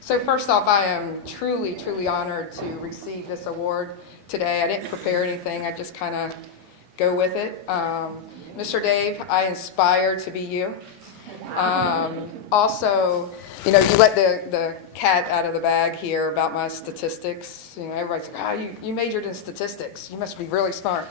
So first off, I am truly, truly honored to receive this award today. I didn't prepare anything. I just kind of go with it. Mr. Dave, I inspire to be you. Also, you let the cat out of the bag here about my statistics. Everybody's like, you majored in statistics. You must be really smart.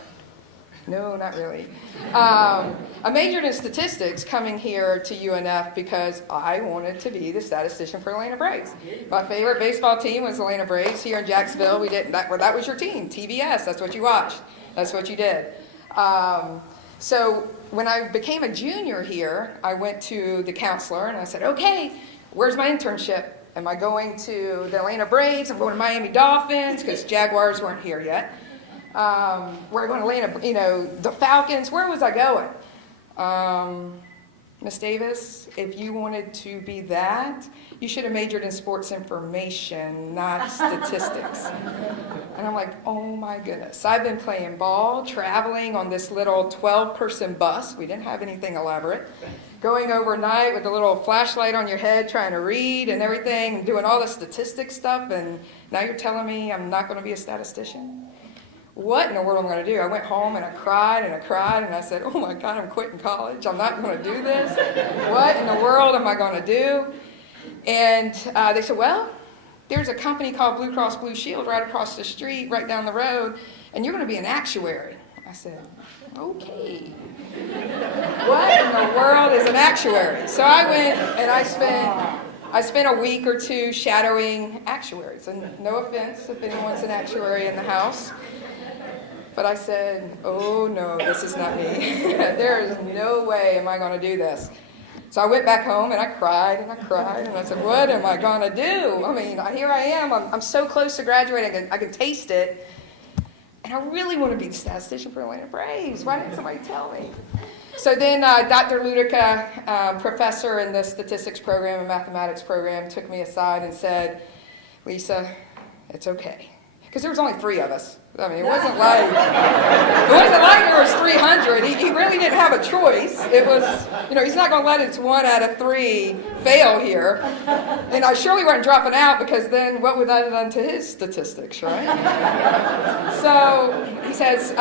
No, not really. I majored in statistics coming here to UNF because I wanted to be the statistician for Atlanta Braves. My favorite baseball team was Atlanta Braves here in Jacksonville. That was your team, TBS. That's what you watched. That's what you did. So when I became a junior here, I went to the counselor and I said, okay, where's my internship? Am I going to the Atlanta Braves? I'm going to Miami Dolphins because Jaguars weren't here yet. We're going to Atlanta, the Falcons. Where was I going? Miss Davis, if you wanted to be that, you should have majored in sports information, not statistics. And I'm like, oh my goodness. I've been playing ball, traveling on this little 12-person bus. We didn't have anything elaborate. Going overnight with a little flashlight on your head, trying to read and everything, and doing all the statistics stuff, and now you're telling me I'm not going to be a statistician? What in the world am I going to do? I went home and I cried and I said, oh my God, I'm quitting college. I'm not going to do this. What in the world am I going to do? And they said, well, there's a company called Blue Cross Blue Shield right across the street, right down the road, and you're going to be an actuary. I said, okay. What in the world is an actuary? So I went and I spent a week or two shadowing actuaries. And no offense if anyone's an actuary in the house. But I said, oh no, this is not me. There is no way am I going to do this. So I went back home and I cried and I said, what am I going to do? I mean, here I am. I'm so close to graduating. I can taste it. And I really want to be the statistician for Atlanta Braves. Why didn't somebody tell me? So then Dr. Ludica, professor in the statistics program and mathematics program, took me aside and said, Lisa, it's okay. Because there was only 3 of us. I mean, it wasn't like there was 300. He really didn't have a choice. It was, he's not going to let his 1 out of 3 fail here. And I surely wasn't dropping out because then what would that have done to his statistics, right? So he says,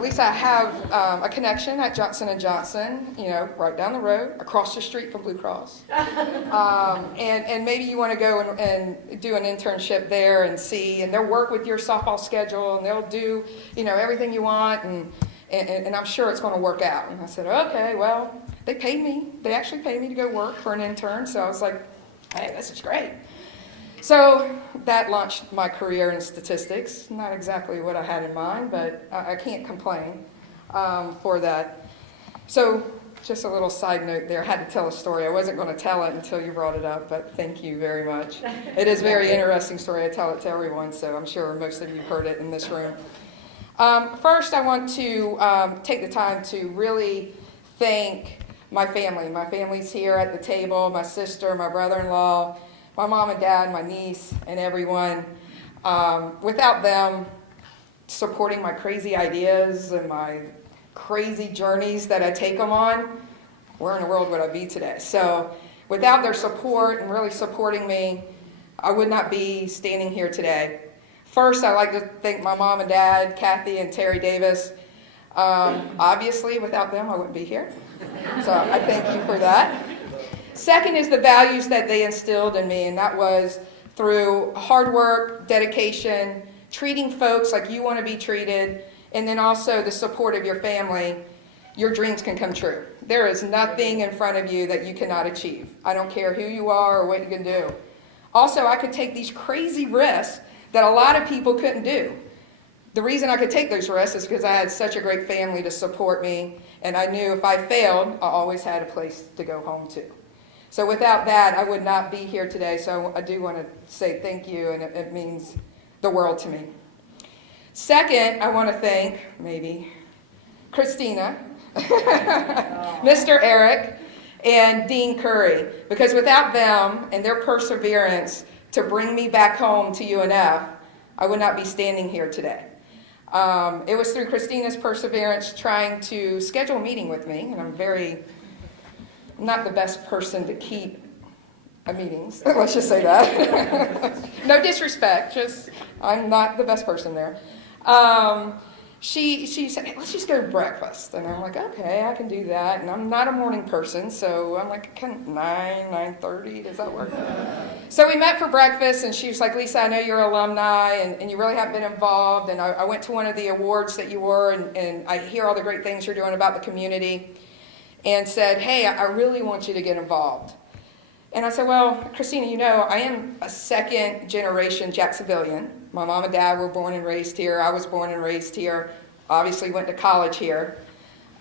Lisa, I have a connection at Johnson & Johnson, right down the road, across the street from Blue Cross. And maybe you want to go and do an internship there and see, and they'll work with your softball schedule, and they'll do, everything you want, and I'm sure it's going to work out. And I said, okay, well, they paid me. They actually paid me to go work for an intern, so I was like, hey, this is great. So that launched my career in statistics. Not exactly what I had in mind, but I can't complain for that. So just a little side note there. I had to tell a story. I wasn't going to tell it until you brought it up, but thank you very much. It is a very interesting story. I tell it to everyone, so I'm sure most of you heard it in this room. First, I want to take the time to really thank my family. My family's here at the table, my sister, my brother-in-law, my mom and dad, my niece, and everyone. Without them supporting my crazy ideas and my crazy journeys that I take them on, where in the world would I be today? So without their support and really supporting me, I would not be standing here today. First, I'd like to thank my mom and dad, Kathy and Terry Davis. Obviously, without them, I wouldn't be here. So I thank you for that. Second is the values that they instilled in me, and that was through hard work, dedication, treating folks like you want to be treated, and then also the support of your family. Your dreams can come true. There is nothing in front of you that you cannot achieve. I don't care who you are or what you can do. Also, I could take these crazy risks that a lot of people couldn't do. The reason I could take those risks is because I had such a great family to support me, and I knew if I failed, I always had a place to go home to. So without that, I would not be here today. So I do want to say thank you, and it means the world to me. Second, I want to thank, maybe, Christina, Mr. Eric, and Dean Curry, because without them and their perseverance to bring me back home to UNF, I would not be standing here today. It was through Christina's perseverance trying to schedule a meeting with me, and I'm not the best person to keep meetings. Let's just say that. No disrespect, just I'm not the best person there. She said, hey, let's just go to breakfast. And I'm like, okay, I can do that. And I'm not a morning person, so I'm like, 9:30, does that work? So we met for breakfast, and she was like, Lisa, I know you're an alumni, and you really haven't been involved. And I went to one of the awards that you were, and I hear all the great things you're doing about the community. And said, hey, I really want you to get involved. And I said, well, Christina, you know, I am a second generation Jacksonvillian. My mom and dad were born and raised here. I was born and raised here. Obviously went to college here.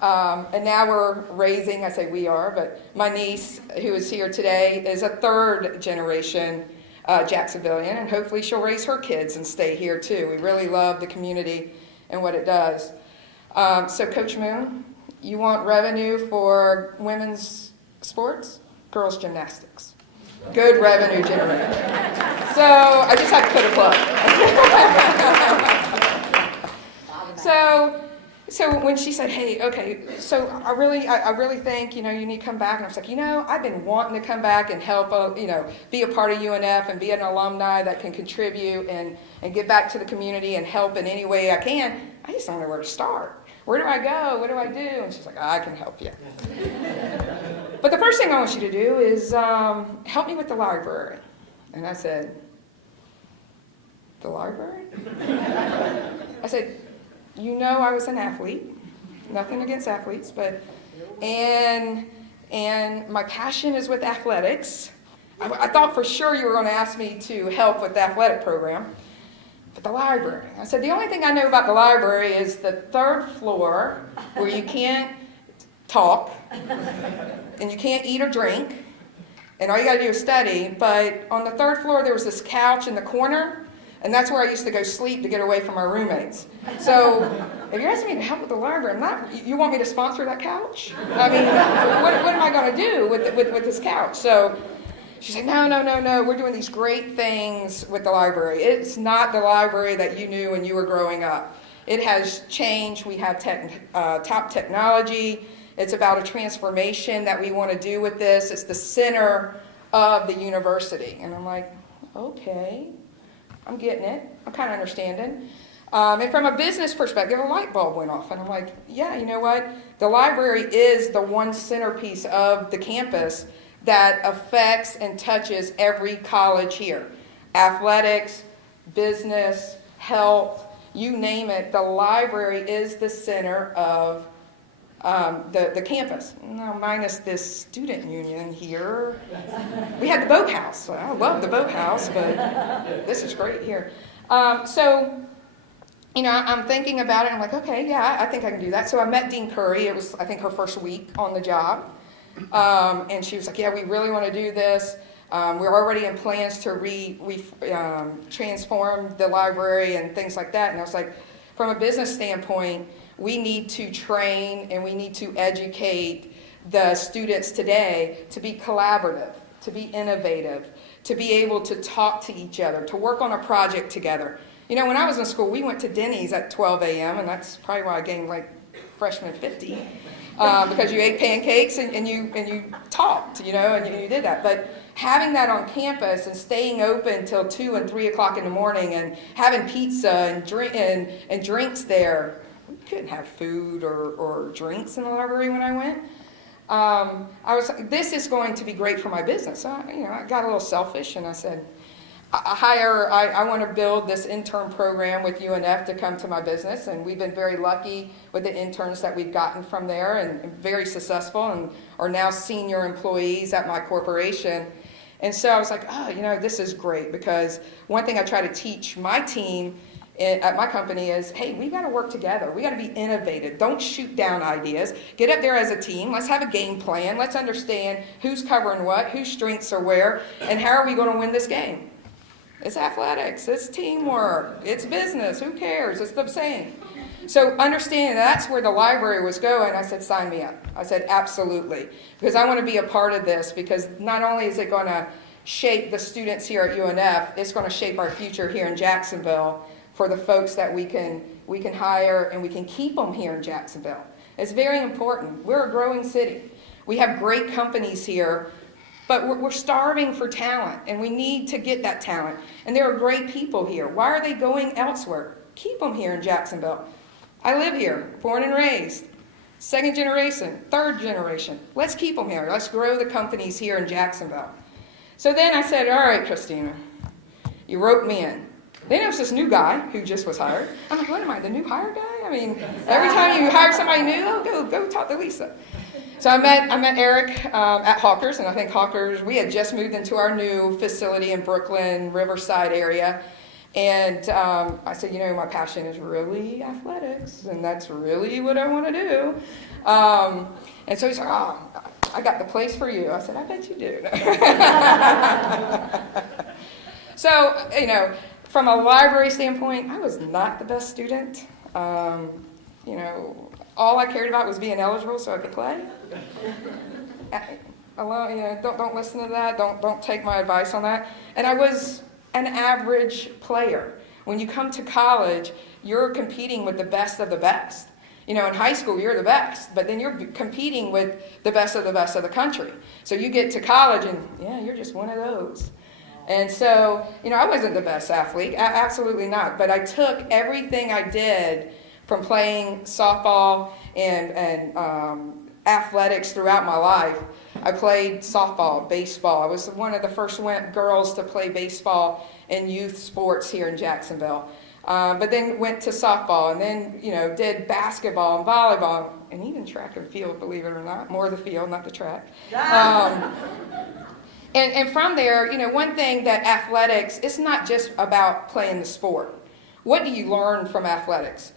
And now we're raising, I say we are, but my niece who is here today is a third generation Jacksonvillian, and hopefully she'll raise her kids and stay here too. We really love the community and what it does. So Coach Moon, you want revenue for women's sports? Girls gymnastics. Good revenue generator. So I just have to put a plug. So when she said, hey, okay, so I really think, you know, you need to come back. And I was like, you know, I've been wanting to come back and help, you know, be a part of UNF and be an alumni that can contribute and give back to the community and help in any way I can. I just don't know where to start. Where do I go? What do I do? And she's like, I can help you. But the first thing I want you to do is help me with the library. And I said, the library? I said, you know I was an athlete. Nothing against athletes, but, and my passion is with athletics. I thought for sure you were going to ask me to help with the athletic program. But the library. I said, the only thing I know about the library is the third floor where you can't talk and you can't eat or drink and all you got to do is study. But on the third floor there was this couch in the corner, and that's where I used to go sleep to get away from my roommates. So if you're asking me to help with the library, you want me to sponsor that couch? I mean, what am I going to do with this couch? So she said, no, we're doing these great things with the library. It's not the library that you knew when you were growing up. It has changed. We have top technology. It's about a transformation that we want to do with this. It's the center of the university. And I'm like, okay, I'm getting it. I'm kind of understanding. And from a business perspective, a light bulb went off. And I'm like, yeah, you know what? The library is the one centerpiece of the campus that affects and touches every college here. Athletics, business, health, you name it, the library is the center of the campus. Now, minus this student union here. We had the boathouse. I love the boathouse, but this is great here. So, you know, I'm thinking about it. I'm like, okay, yeah, I think I can do that. So I met Dean Curry. It was, I think, her first week on the job. And she was like, yeah, we really want to do this. We're already in plans to transform the library and things like that. And I was like, from a business standpoint, we need to train and we need to educate the students today to be collaborative, to be innovative, to be able to talk to each other, to work on a project together. You know, when I was in school, we went to Denny's at 12 a.m., and that's probably why I gained like freshman 50. Because you ate pancakes and you talked, you know, and you did that. But having that on campus and staying open till 2 and 3 o'clock in the morning and having pizza and drinks there, we couldn't have food or drinks in the library when I went. I was like, this is going to be great for my business. So, I got a little selfish and I said, I want to build this intern program with UNF to come to my business, and we've been very lucky with the interns that we've gotten from there and very successful and are now senior employees at my corporation. And so I was like, this is great, because one thing I try to teach my team at my company is, hey, we got to work together. We got to be innovative. Don't shoot down ideas. Get up there as a team. Let's have a game plan. Let's understand who's covering what, whose strengths are where, and how are we going to win this game. It's athletics, it's teamwork, it's business, who cares? It's the same. So understanding that's where the library was going, I said, sign me up. I said, absolutely. Because I want to be a part of this, because not only is it going to shape the students here at UNF, it's going to shape our future here in Jacksonville for the folks that we can hire and we can keep them here in Jacksonville. It's very important. We're a growing city. We have great companies here, But we're starving for talent, and we need to get that talent. And there are great people here. Why are they going elsewhere? Keep them here in Jacksonville. I live here, born and raised. Second generation, third generation. Let's keep them here. Let's grow the companies here in Jacksonville. So then I said, all right, Christina, you roped me in. Then there was this new guy who just was hired. I'm like, what am I, the new hire guy? I mean, every time you hire somebody new, oh, go talk to Lisa. So I met Eric at Hawkers, and I think Hawkers, we had just moved into our new facility in Brooklyn, Riverside area. And I said, my passion is really athletics, and that's really what I want to do. And so he's like, I got the place for you. I said, I bet you do. So, from a library standpoint, I was not the best student. All I cared about was being eligible so I could play. Don't listen to that. Don't take my advice on that. And I was an average player. When you come to college, you're competing with the best of the best. In high school, you're the best, but then you're competing with the best of the country. So you get to college and, you're just one of those. And so, I wasn't the best athlete, absolutely not. But I took everything I did from playing softball and athletics throughout my life. I played softball, baseball. I was one of the first girls to play baseball in youth sports here in Jacksonville. But then went to softball, and then, did basketball and volleyball, and even track and field, believe it or not. More the field, not the track. And from there, one thing that athletics, it's not just about playing the sport. What do you learn from athletics?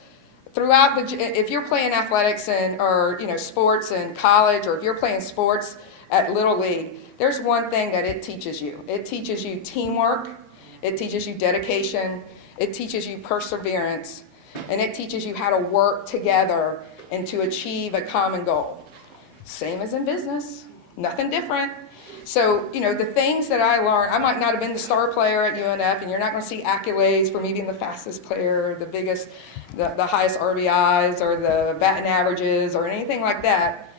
If you're playing athletics or sports in college, or if you're playing sports at Little League, there's one thing that it teaches you. It teaches you teamwork. It teaches you dedication. It teaches you perseverance. And it teaches you how to work together and to achieve a common goal. Same as in business. Nothing different. So, the things that I learned, I might not have been the star player at UNF, and you're not going to see accolades for me being the fastest player, the biggest, the highest RBIs, or the batting averages, or anything like that,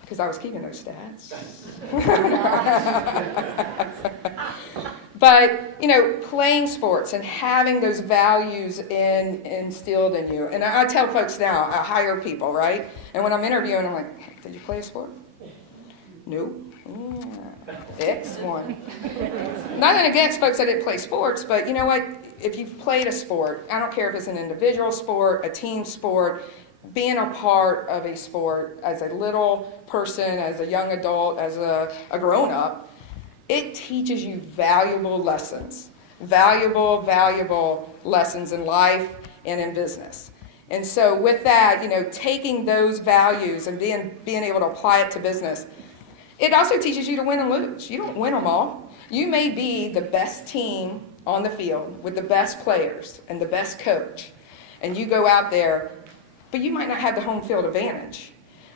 because I was keeping those stats. But, playing sports and having those values instilled in you. And I tell folks now, I hire people, right? And when I'm interviewing, I'm like, hey, did you play a sport? Nope. X one. Nothing against folks that didn't play sports, but you know what? If you've played a sport, I don't care if it's an individual sport, a team sport, being a part of a sport as a little person, as a young adult, as a grown-up, it teaches you valuable lessons. Valuable lessons in life and in business. And so with that, taking those values and being able to apply it to business, it also teaches you to win and lose. You don't win them all. You may be the best team on the field with the best players and the best coach, and you go out there, but you might not have the home field advantage.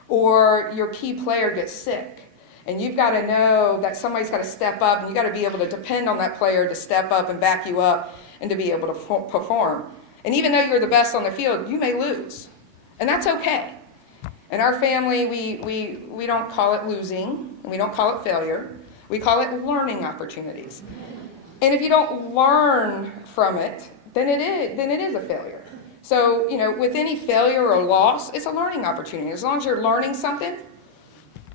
Or your key player gets sick, and you've got to know that somebody's got to step up, and you've got to be able to depend on that player to step up and back you up and to be able to perform. And even though you're the best on the field, you may lose, and that's okay. In our family, we don't call it losing, and we don't call it failure. We call it learning opportunities. And if you don't learn from it, then it is a failure. So, with any failure or loss, it's a learning opportunity. As long as you're learning something,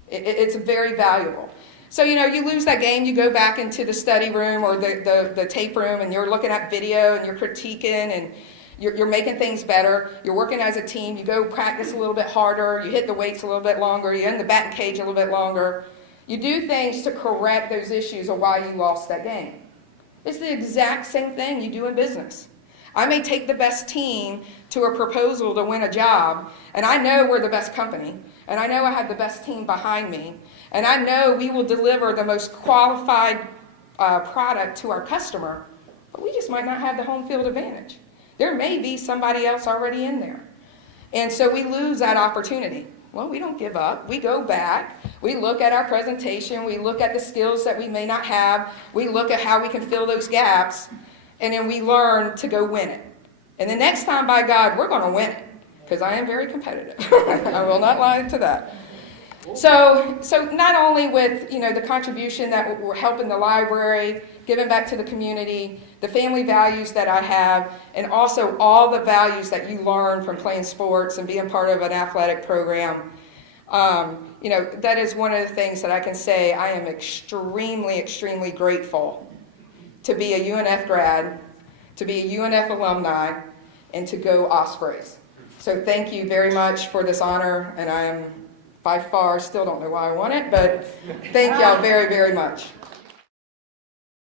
it's very valuable. So, you lose that game, you go back into the study room or the tape room, and you're looking at video, and you're critiquing, and you're making things better. You're working as a team. You go practice a little bit harder. You hit the weights a little bit longer. You're in the batting cage a little bit longer. You do things to correct those issues of why you lost that game. It's the exact same thing you do in business. I may take the best team to a proposal to win a job, and I know we're the best company, and I know I have the best team behind me, and I know we will deliver the most qualified product to our customer, but we just might not have the home field advantage. There may be somebody else already in there. And so we lose that opportunity. Well, we don't give up. We go back. We look at our presentation. We look at the skills that we may not have. We look at how we can fill those gaps. And then we learn to go win it. And the next time, by God, we're going to win it. Because I am very competitive. I will not lie to that. So not only with, the contribution that we're helping the library, giving back to the community, the family values that I have, and also all the values that you learn from playing sports and being part of an athletic program. That is one of the things that I can say I am extremely, extremely grateful to be a UNF grad, to be a UNF alumni, and to go Ospreys. So thank you very much for this honor, and I am by far still don't know why I won it, but thank y'all very, very much.